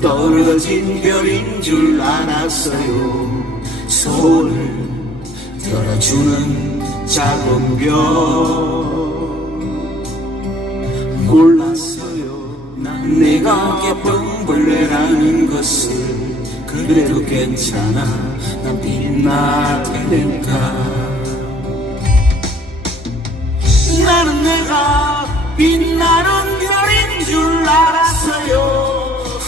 떨어진 별인 줄 알았어요. 소원을 들어주는 작은 별. 몰랐어요. 난 내가 예쁜 벌레라는 것을. 그래도 괜찮아. 난 빛날 테니까? 나는 내가 빛나는 별인 줄 알았어요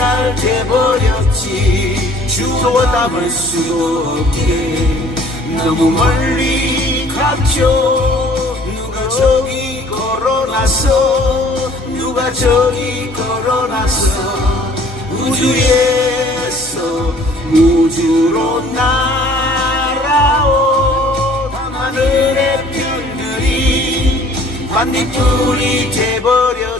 저승달 돼버렸지. 주워 담을 수 없게. 너무 멀리 갔죠. 누가 저기 걸어놨어 누가 저기 걸어놨어 우주에서 우주로 날아온 하늘의 별들이 반딧불이 돼버렸지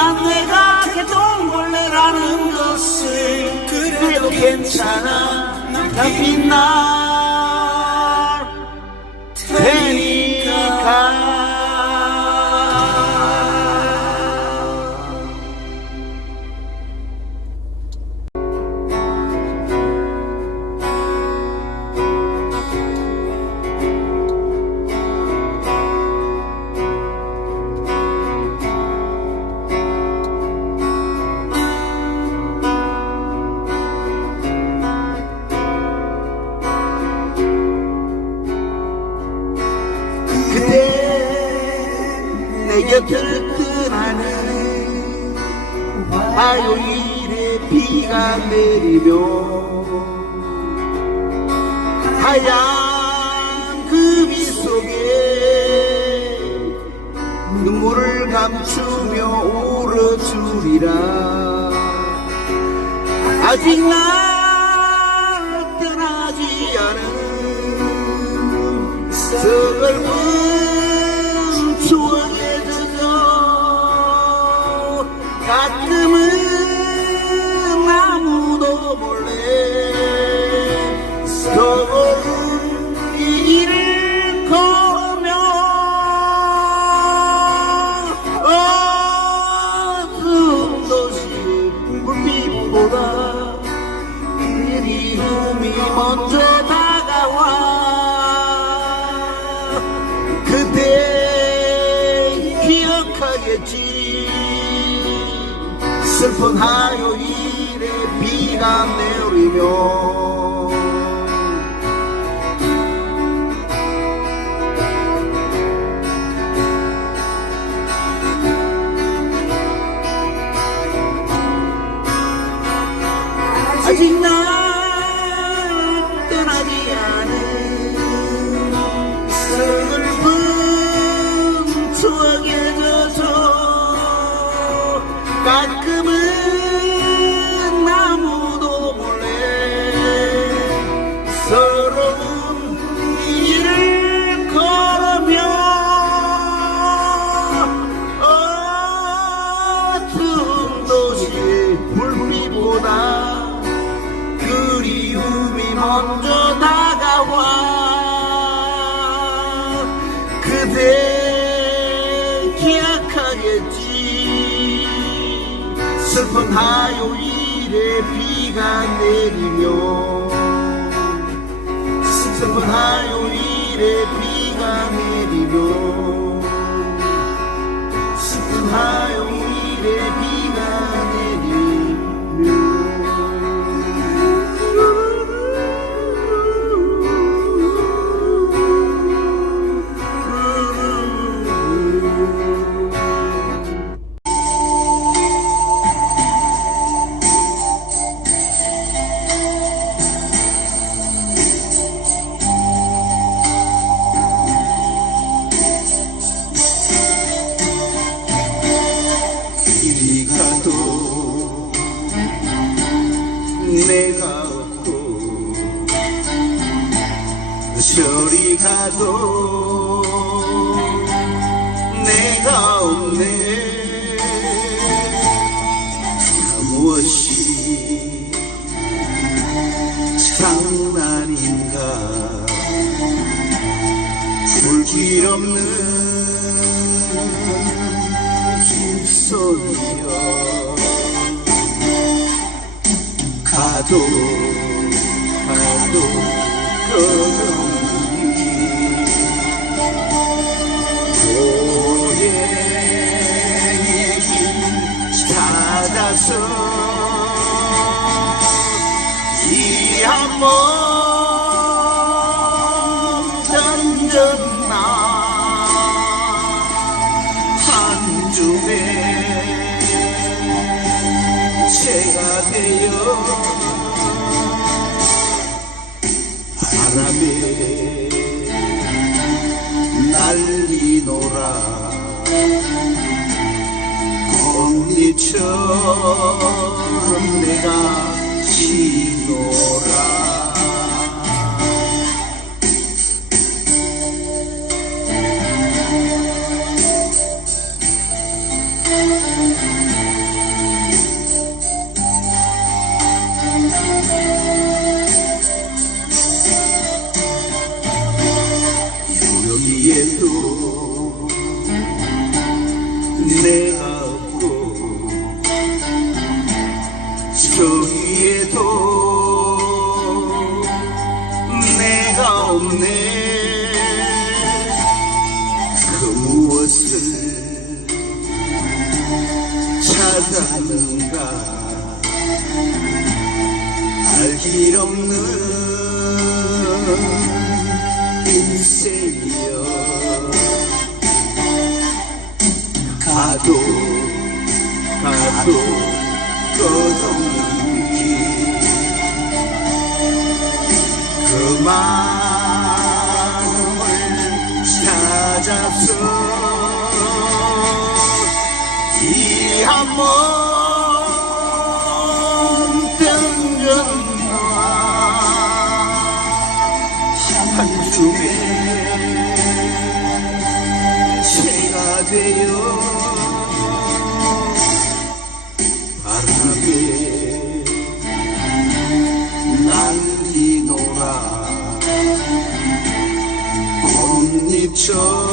난 내가 개똥벌레라는 것을 그래도 괜찮아. 난 빛날 내리며 하얀 그 비 속에 눈물을 감추며 울어주리라. 아직 날 떠나지 않은 서글픈 기억하겠지. 슬픈 화요일에 비가 내리며 Go. Lord. 꽃잎처럼 내가 지노라. quieto. 한숨에 새가 되어 바람에 날리노라 꽃잎처럼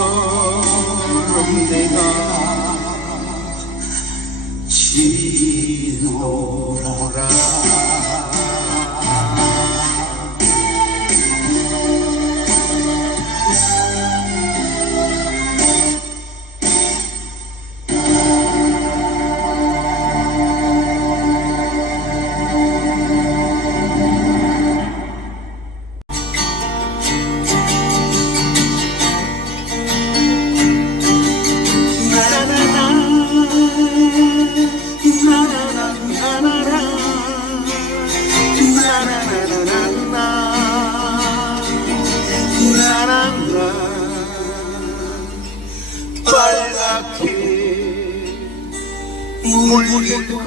물고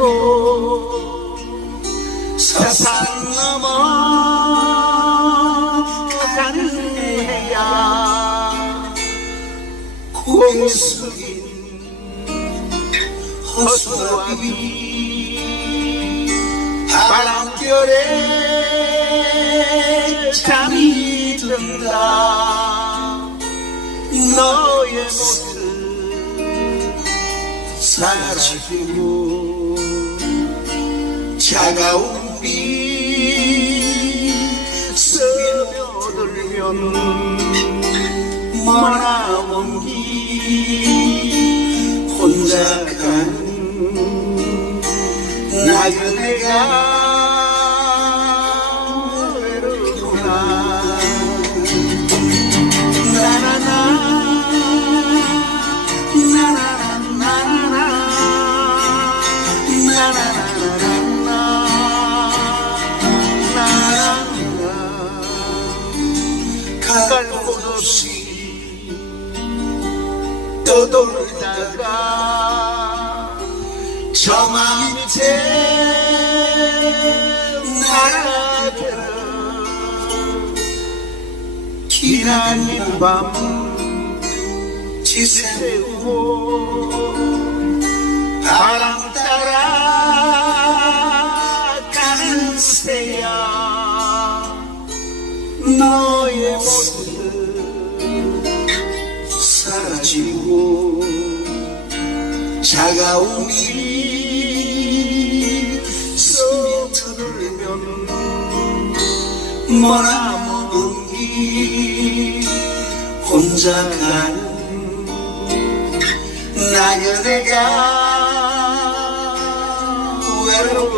세상 넘어 가는 해야 공수인 허수아비 바람결에 잠이 든다. 너의 모습 사라지고 차가운 빛 스며들면 머나먼 길 혼자 가는 나그네가 돌다가 저만 밑에 날아들어 기나긴 밤 지새우고 바람 따라 가는 새야 너의 모습 차가운 이 스며들면 머나먼 길 혼자 가는 나그네가 외롭구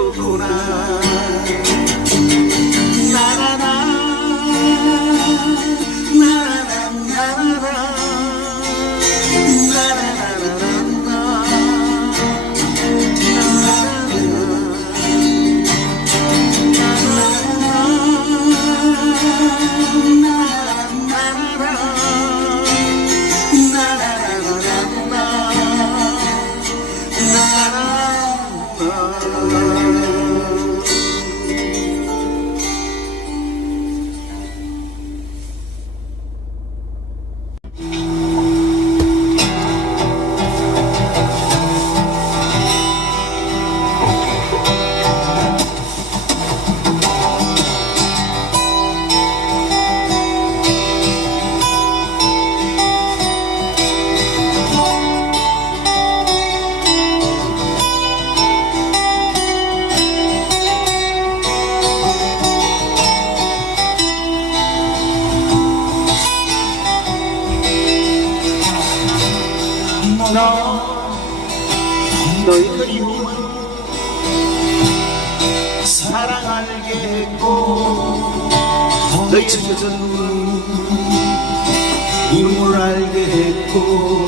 눈물 알게 했고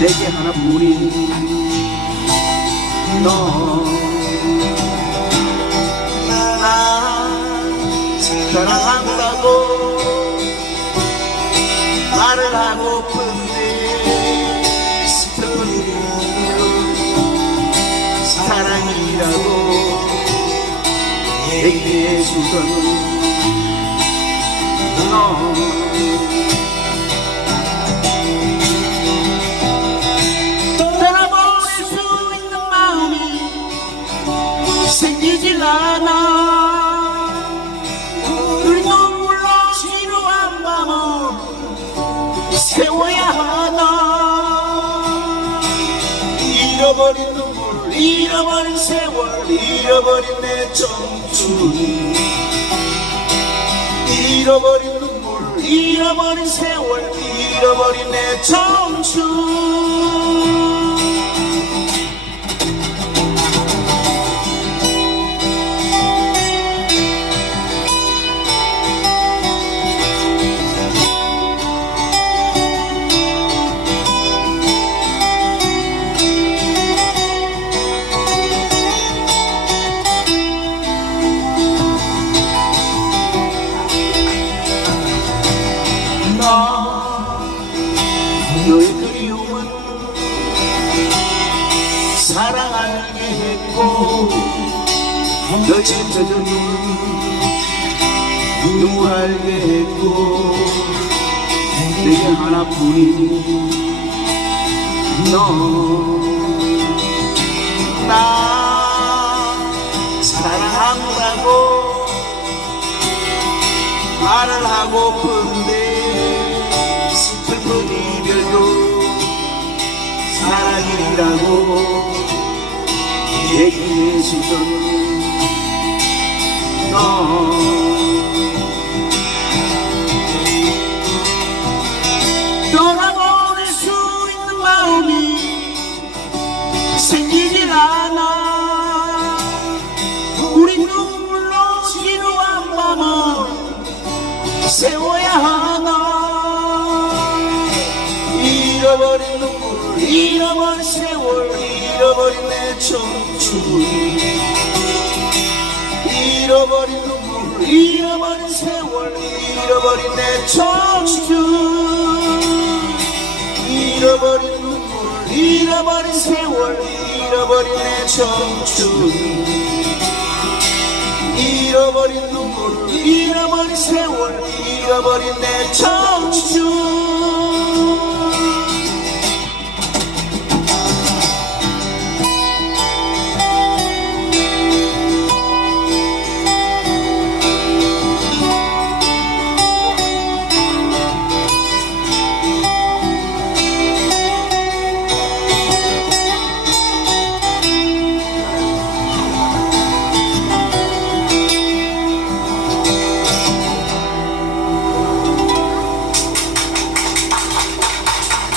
내게 하나뿐인 너나 사랑한다고 말을 하고픈데 슬픈 사랑이라고 얘기해 주던 너 잃어버린 눈물 잃어버린 세월 잃어버린 내 청춘 잃어버린 눈물 잃어버린 세월 잃어버린 내 청춘 내 하나뿐인 너나 사랑한다고 말을 하고픈데 슬픈 이별도 사랑이라고 얘기해주던 너 세워야 하나? 잃어버린 눈물 잃어버린 세월 잃어버린 내 청춘 잃어버린 눈물 잃어버린 세월 잃어버린 내 청춘. 잃어버린 눈물 잃어버린 세월 잃어버린 내 청춘. 잃어버린 잃어버린 세월 잃어버린 내 청춘.